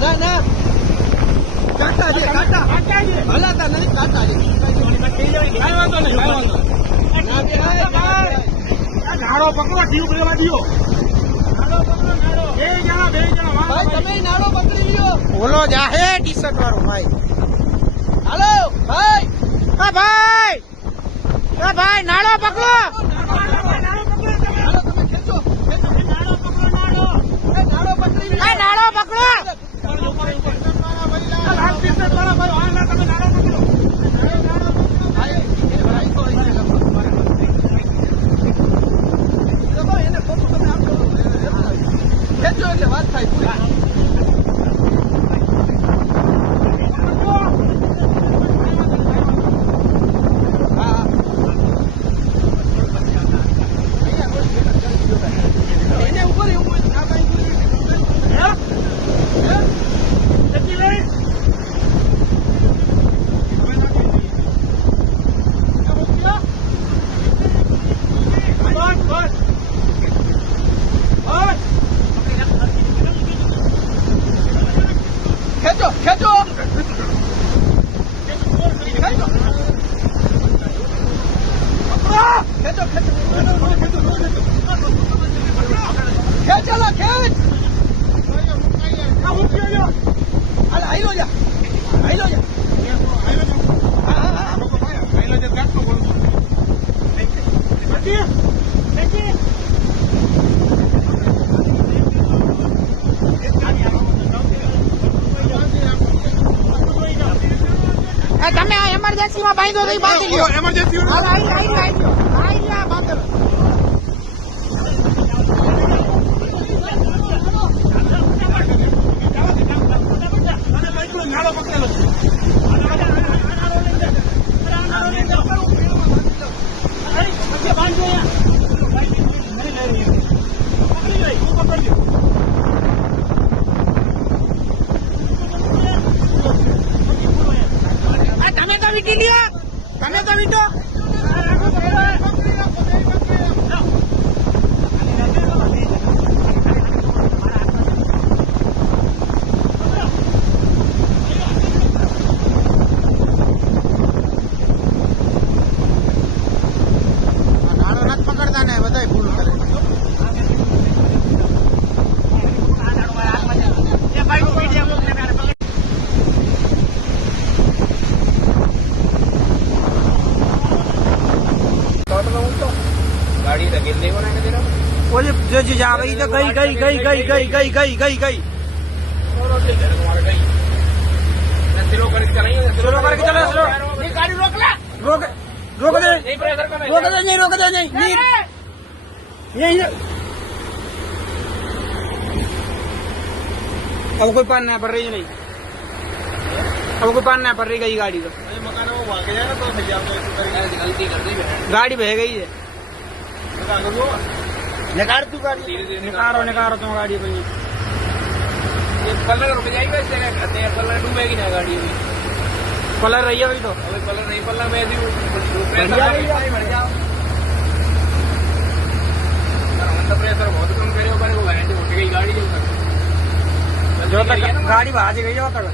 ના ના કાંટા છે કાંટા હલાતા નહીં કાંટા છે ના પકડો જીવ ભાઈ તમે ઓલો જાહે ટી વાળો, ભાઈ. હાલો, ભાઈ. હા ભાઈ. હા, ભાઈ, નાળો પકડો. 开车开车开车开车开车开车开车开车开车开车开车开车开车开车了开 તમે આ emergency માં બાંધો તો બાંધી લો એમરજન્સી Juanito? गिरने जो जो जा रही तो गई गई गई गई गई गई गई गई गई। अब कोई पान ना पड़ रही नहीं। अब कोई पान ना पड़ रही गई गाड़ी तो। को मकान वो भाग गया ना तो गाड़ी बह गई है। निकाल तू गाड़ी। निकारो निकारो तुम गाड़ी ये कलर रुक जाएगा इससे हैं कलर डूबेगी ना गाड़ी अभी कलर रही है अभी तो। अभी कलर नहीं पल्ला मैं भी बढ़िया रही है। प्रेशर बहुत कम करे गाड़ी उठ गई गाड़ी जो तक गाड़ी भाज गई है वो तक।